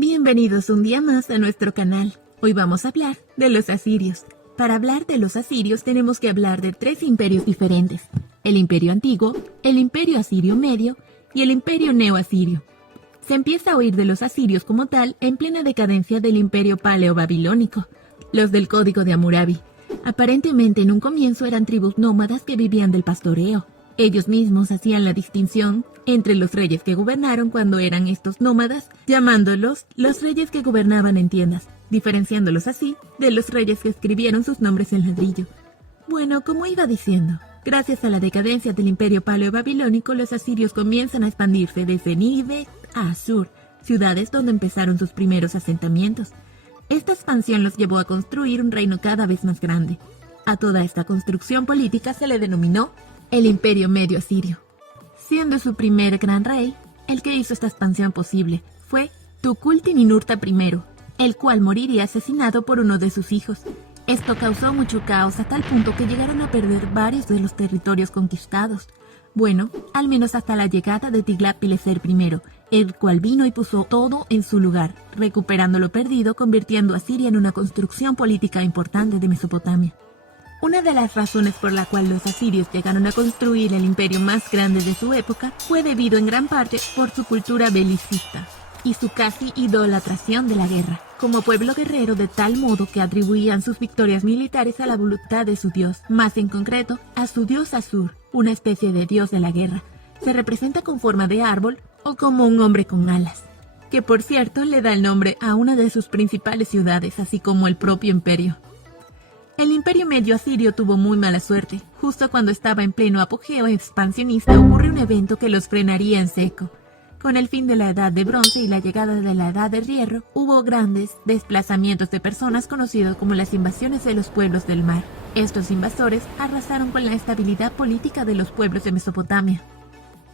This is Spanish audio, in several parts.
Bienvenidos un día más a nuestro canal. Hoy vamos a hablar de los asirios. Para hablar de los asirios tenemos que hablar de 3 imperios diferentes: el imperio antiguo, el imperio asirio medio y el imperio neoasirio. Se empieza a oír de los asirios como tal en plena decadencia del imperio paleo-babilónico, los del Código de Hammurabi. Aparentemente en un comienzo eran tribus nómadas que vivían del pastoreo. Ellos mismos hacían la distinción entre los reyes que gobernaron cuando eran estos nómadas, llamándolos los reyes que gobernaban en tiendas, diferenciándolos así de los reyes que escribieron sus nombres en ladrillo. Bueno, como iba diciendo, gracias a la decadencia del imperio paleo-babilónico, los asirios comienzan a expandirse desde Nínive a Asur, ciudades donde empezaron sus primeros asentamientos. Esta expansión los llevó a construir un reino cada vez más grande. A toda esta construcción política se le denominó el Imperio Medio Asirio. Siendo su primer gran rey, el que hizo esta expansión posible fue Tukulti-Ninurta I, el cual moriría asesinado por uno de sus hijos. Esto causó mucho caos a tal punto que llegaron a perder varios de los territorios conquistados. Bueno, al menos hasta la llegada de Tiglat-Pileser I, el cual vino y puso todo en su lugar, recuperando lo perdido, convirtiendo a Siria en una construcción política importante de Mesopotamia. Una de las razones por la cual los asirios llegaron a construir el imperio más grande de su época fue debido en gran parte por su cultura belicista y su casi idolatración de la guerra, como pueblo guerrero, de tal modo que atribuían sus victorias militares a la voluntad de su dios, más en concreto a su dios Asur, una especie de dios de la guerra. Se representa con forma de árbol o como un hombre con alas, que por cierto le da el nombre a una de sus principales ciudades, así como el propio imperio. El imperio medio asirio tuvo muy mala suerte. Justo cuando estaba en pleno apogeo expansionista ocurre un evento que los frenaría en seco. Con el fin de la Edad de Bronce y la llegada de la Edad de Hierro, hubo grandes desplazamientos de personas conocidos como las invasiones de los pueblos del mar. Estos invasores arrasaron con la estabilidad política de los pueblos de Mesopotamia.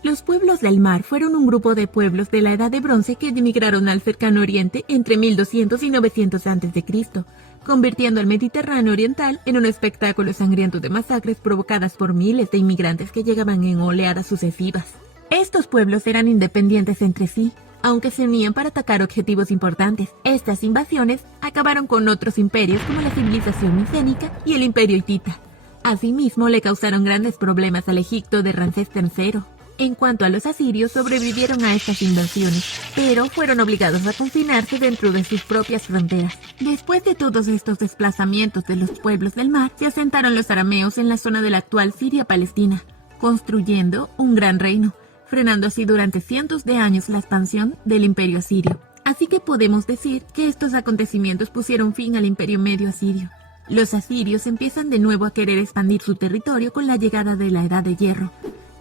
Los pueblos del mar fueron un grupo de pueblos de la Edad de Bronce que emigraron al cercano oriente entre 1200 y 900 a.C., convirtiendo al Mediterráneo oriental en un espectáculo sangriento de masacres provocadas por miles de inmigrantes que llegaban en oleadas sucesivas. Estos pueblos eran independientes entre sí, aunque se unían para atacar objetivos importantes. Estas invasiones acabaron con otros imperios como la civilización micénica y el imperio hitita. Asimismo, le causaron grandes problemas al Egipto de Ramsés III. En cuanto a los asirios, sobrevivieron a estas invasiones, pero fueron obligados a confinarse dentro de sus propias fronteras. Después de todos estos desplazamientos de los pueblos del mar, se asentaron los arameos en la zona de la actual Siria-Palestina, construyendo un gran reino, frenando así durante cientos de años la expansión del imperio asirio. Así que podemos decir que estos acontecimientos pusieron fin al imperio medio asirio. Los asirios empiezan de nuevo a querer expandir su territorio con la llegada de la Edad de Hierro.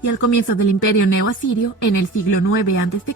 Y al comienzo del imperio neoasirio, en el siglo IX a.C.,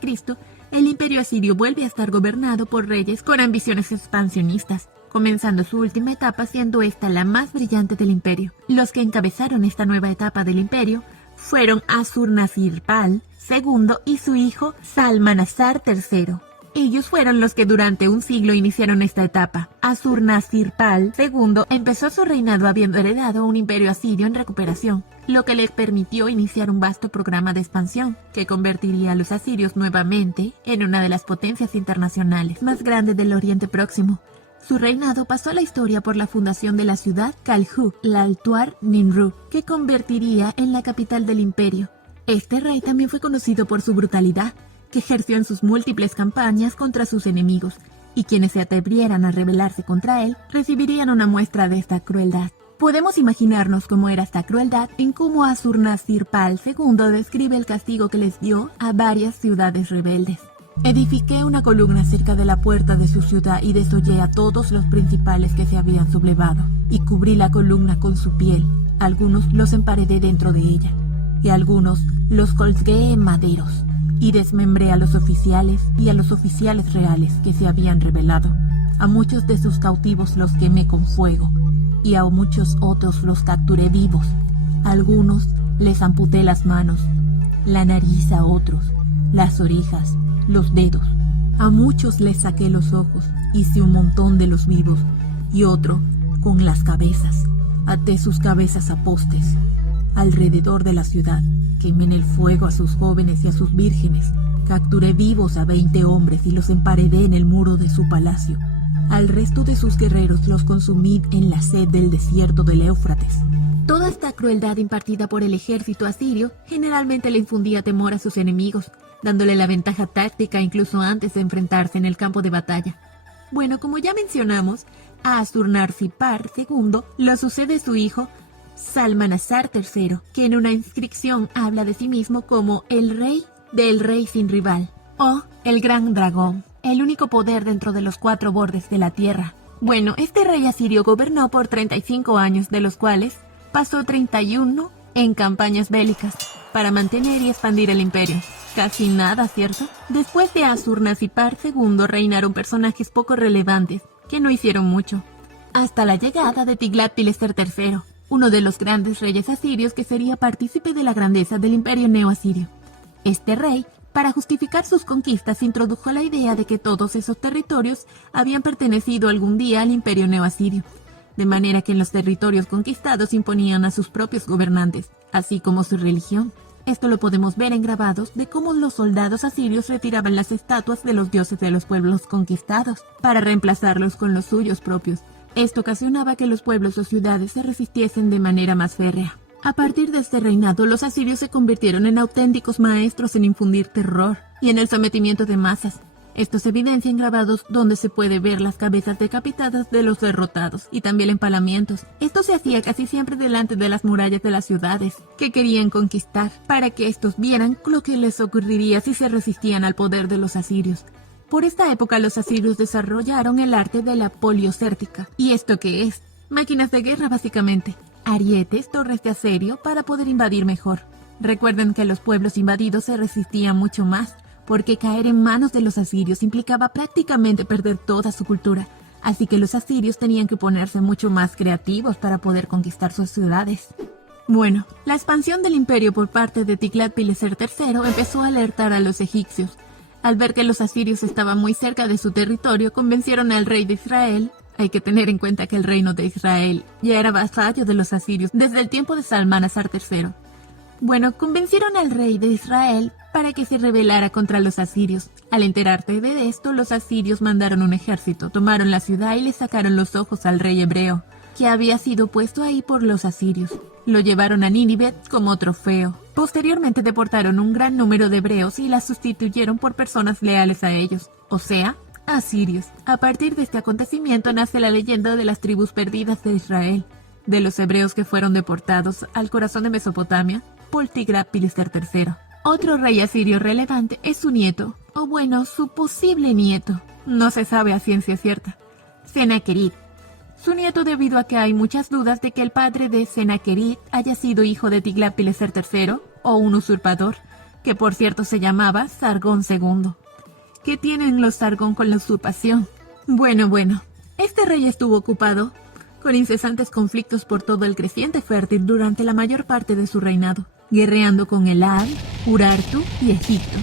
el imperio asirio vuelve a estar gobernado por reyes con ambiciones expansionistas, comenzando su última etapa siendo esta la más brillante del imperio. Los que encabezaron esta nueva etapa del imperio fueron Asurnasirpal II y su hijo Salmanasar III. Ellos fueron los que durante un siglo iniciaron esta etapa. Asurnasirpal II empezó su reinado habiendo heredado un imperio asirio en recuperación, lo que le permitió iniciar un vasto programa de expansión que convertiría a los asirios nuevamente en una de las potencias internacionales más grandes del Oriente Próximo. Su reinado pasó a la historia por la fundación de la ciudad Calhu, la Altuar Ninru, que convertiría en la capital del imperio. Este rey también fue conocido por su brutalidad, que ejerció en sus múltiples campañas contra sus enemigos, y quienes se atrevieran a rebelarse contra él recibirían una muestra de esta crueldad. Podemos imaginarnos cómo era esta crueldad en cómo Asurnasirpal II describe el castigo que les dio a varias ciudades rebeldes. Edifiqué una columna cerca de la puerta de su ciudad y desollé a todos los principales que se habían sublevado, y cubrí la columna con su piel. Algunos los emparedé dentro de ella, y algunos los colgué en maderos. Y desmembré a los oficiales y a los oficiales reales que se habían rebelado. A muchos de sus cautivos los quemé con fuego, y a muchos otros los capturé vivos. A algunos les amputé las manos, la nariz a otros, las orejas, los dedos. A muchos les saqué los ojos, hice un montón de los vivos, y otro con las cabezas. Até sus cabezas a postes alrededor de la ciudad. Quemé en el fuego a sus jóvenes y a sus vírgenes. Capturé vivos a 20 hombres y los emparedé en el muro de su palacio. Al resto de sus guerreros los consumí en la sed del desierto del Éufrates. Toda esta crueldad impartida por el ejército asirio generalmente le infundía temor a sus enemigos, dándole la ventaja táctica incluso antes de enfrentarse en el campo de batalla. Bueno, como ya mencionamos, a Ashurnasirpal II lo sucede su hijo Salmanasar III, que en una inscripción habla de sí mismo como el rey del rey sin rival, o el gran dragón, el único poder dentro de los 4 bordes de la tierra. Bueno, este rey asirio gobernó por 35 años, de los cuales pasó 31 en campañas bélicas para mantener y expandir el imperio. Casi nada, ¿cierto? Después de Ashurnasirpal II reinaron personajes poco relevantes que no hicieron mucho, hasta la llegada de Tiglat-Pileser III, uno de los grandes reyes asirios que sería partícipe de la grandeza del imperio neoasirio. Este rey, para justificar sus conquistas, introdujo la idea de que todos esos territorios habían pertenecido algún día al imperio neoasirio, de manera que en los territorios conquistados imponían a sus propios gobernantes, así como su religión. Esto lo podemos ver en grabados de cómo los soldados asirios retiraban las estatuas de los dioses de los pueblos conquistados para reemplazarlos con los suyos propios. Esto ocasionaba que los pueblos o ciudades se resistiesen de manera más férrea. A partir de este reinado, los asirios se convirtieron en auténticos maestros en infundir terror y en el sometimiento de masas. Esto se evidencia en grabados donde se puede ver las cabezas decapitadas de los derrotados y también empalamientos. Esto se hacía casi siempre delante de las murallas de las ciudades que querían conquistar, para que estos vieran lo que les ocurriría si se resistían al poder de los asirios. Por esta época los asirios desarrollaron el arte de la poliocértica. ¿Y esto qué es? Máquinas de guerra básicamente. Arietes, torres de acero para poder invadir mejor. Recuerden que los pueblos invadidos se resistían mucho más, porque caer en manos de los asirios implicaba prácticamente perder toda su cultura, así que los asirios tenían que ponerse mucho más creativos para poder conquistar sus ciudades. Bueno, la expansión del imperio por parte de Tiglat-Pileser III empezó a alertar a los egipcios. Al ver que los asirios estaban muy cerca de su territorio, convencieron al rey de Israel. Hay que tener en cuenta que el reino de Israel ya era vasallo de los asirios desde el tiempo de Salmanasar III. Bueno, convencieron al rey de Israel para que se rebelara contra los asirios. Al enterarse de esto, los asirios mandaron un ejército, tomaron la ciudad y le sacaron los ojos al rey hebreo, que había sido puesto ahí por los asirios. Lo llevaron a Nínive como trofeo. Posteriormente deportaron un gran número de hebreos y las sustituyeron por personas leales a ellos, o sea, asirios. A partir de este acontecimiento nace la leyenda de las tribus perdidas de Israel, de los hebreos que fueron deportados al corazón de Mesopotamia por Tiglat-Pileser III. Otro rey asirio relevante es su nieto, o bueno, su posible nieto. No se sabe a ciencia cierta. Sennacherib. Su nieto, debido a que hay muchas dudas de que el padre de Sennacherib haya sido hijo de Tiglat-Pileser III o un usurpador, que por cierto se llamaba Sargón II. ¿Qué tienen los Sargón con la usurpación? Bueno, este rey estuvo ocupado con incesantes conflictos por todo el creciente fértil durante la mayor parte de su reinado, guerreando con Elad, Urartu y Egipto.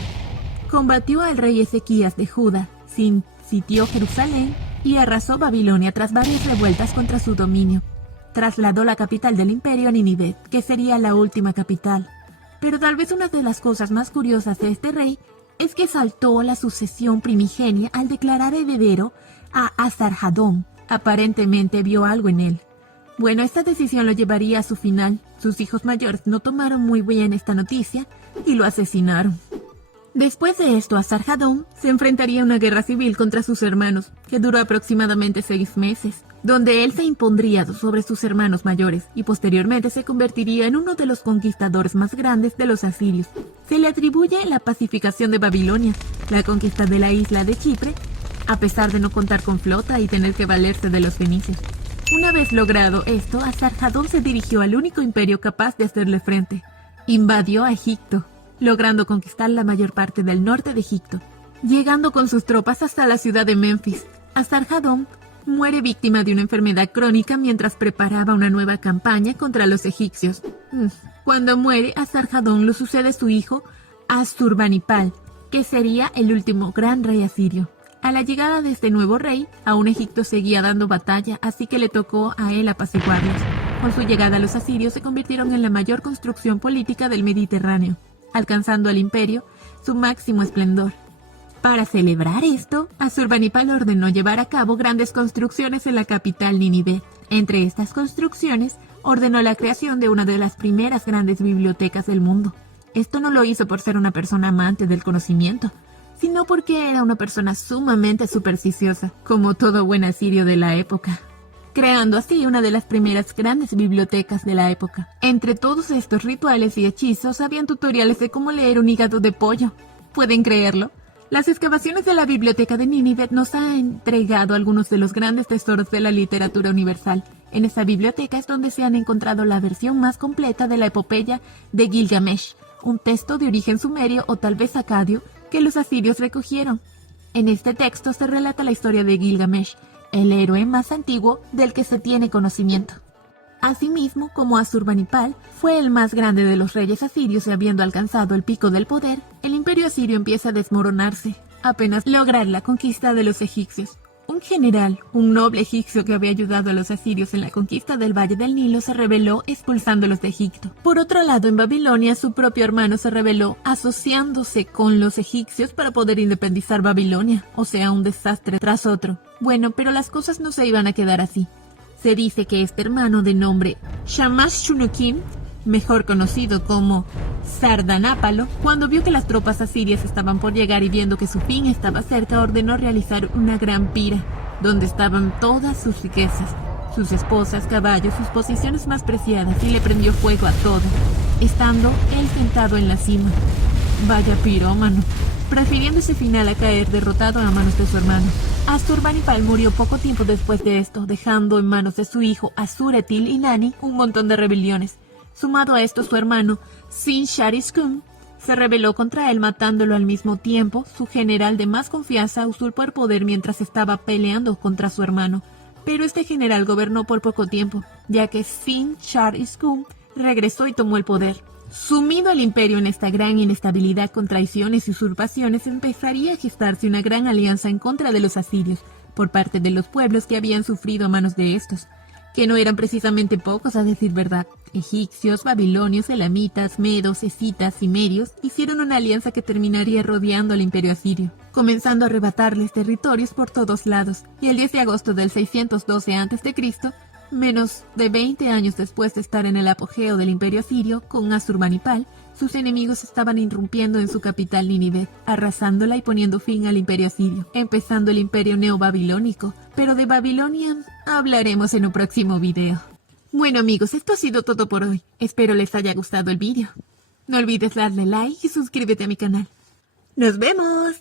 Combatió al rey Ezequías de Judá, sitió Jerusalén y arrasó Babilonia tras varias revueltas contra su dominio. Trasladó la capital del imperio a Nínive, que sería la última capital. Pero tal vez una de las cosas más curiosas de este rey es que saltó la sucesión primigenia al declarar heredero a Asarhadón. Aparentemente vio algo en él. Bueno, esta decisión lo llevaría a su final. Sus hijos mayores no tomaron muy bien esta noticia y lo asesinaron. Después de esto, Asarhadón se enfrentaría a una guerra civil contra sus hermanos, que duró aproximadamente 6 meses, donde él se impondría sobre sus hermanos mayores y posteriormente se convertiría en uno de los conquistadores más grandes de los asirios. Se le atribuye la pacificación de Babilonia, la conquista de la isla de Chipre, a pesar de no contar con flota y tener que valerse de los fenicios. Una vez logrado esto, Asarhadón se dirigió al único imperio capaz de hacerle frente. Invadió a Egipto, logrando conquistar la mayor parte del norte de Egipto, llegando con sus tropas hasta la ciudad de Memphis. Asarhadón muere víctima de una enfermedad crónica mientras preparaba una nueva campaña contra los egipcios. Cuando muere Asarhadón, lo sucede su hijo Ashurbanipal, que sería el último gran rey asirio. A la llegada de este nuevo rey, aún Egipto seguía dando batalla, así que le tocó a él apaciguarlos. Con su llegada, los asirios se convirtieron en la mayor construcción política del Mediterráneo. Alcanzando al imperio, su máximo esplendor. Para celebrar esto, Asurbanipal ordenó llevar a cabo grandes construcciones en la capital Nínive. Entre estas construcciones, ordenó la creación de una de las primeras grandes bibliotecas del mundo. Esto no lo hizo por ser una persona amante del conocimiento, sino porque era una persona sumamente supersticiosa, como todo buen asirio de la época, creando así una de las primeras grandes bibliotecas de la época. Entre todos estos rituales y hechizos habían tutoriales de cómo leer un hígado de pollo. ¿Pueden creerlo? Las excavaciones de la biblioteca de Nínive nos han entregado algunos de los grandes tesoros de la literatura universal. En esta biblioteca es donde se han encontrado la versión más completa de la epopeya de Gilgamesh, un texto de origen sumerio o tal vez acadio que los asirios recogieron. En este texto se relata la historia de Gilgamesh, el héroe más antiguo del que se tiene conocimiento. Asimismo, como Asurbanipal fue el más grande de los reyes asirios y habiendo alcanzado el pico del poder, el imperio asirio empieza a desmoronarse, apenas lograr la conquista de los egipcios. Un general, un noble egipcio que había ayudado a los asirios en la conquista del Valle del Nilo, se rebeló expulsándolos de Egipto. Por otro lado, en Babilonia, su propio hermano se rebeló asociándose con los egipcios para poder independizar Babilonia, o sea, un desastre tras otro. Bueno, pero las cosas no se iban a quedar así. Se dice que este hermano de nombre Shamash-Shunoukin, mejor conocido como Sardanápalo, cuando vio que las tropas asirias estaban por llegar y viendo que su fin estaba cerca, ordenó realizar una gran pira, donde estaban todas sus riquezas, sus esposas, caballos, sus posesiones más preciadas, y le prendió fuego a todo, estando él sentado en la cima. Vaya pirómano, prefiriendo ese final a caer derrotado a manos de su hermano. Asurbanipal murió poco tiempo después de esto, dejando en manos de su hijo Asuretil y Nani un montón de rebeliones. Sumado a esto, su hermano Sin-Shar-Ishkun se rebeló contra él, matándolo al mismo tiempo. Su general de más confianza usurpó el poder mientras estaba peleando contra su hermano, pero este general gobernó por poco tiempo, ya que Sin-Shar-Ishkun regresó y tomó el poder. Sumido el imperio en esta gran inestabilidad con traiciones y usurpaciones, empezaría a gestarse una gran alianza en contra de los asirios por parte de los pueblos que habían sufrido a manos de estos, que no eran precisamente pocos, a decir verdad. Egipcios, babilonios, elamitas, medos, escitas y merios hicieron una alianza que terminaría rodeando al imperio asirio, comenzando a arrebatarles territorios por todos lados, y el 10 de agosto del 612 a.C., menos de 20 años después de estar en el apogeo del imperio asirio, con Asurbanipal, sus enemigos estaban irrumpiendo en su capital Nínive, arrasándola y poniendo fin al imperio asirio, empezando el imperio neobabilónico. Pero de Babilonia hablaremos en un próximo video. Bueno amigos, esto ha sido todo por hoy. Espero les haya gustado el vídeo. No olvides darle like y suscríbete a mi canal. ¡Nos vemos!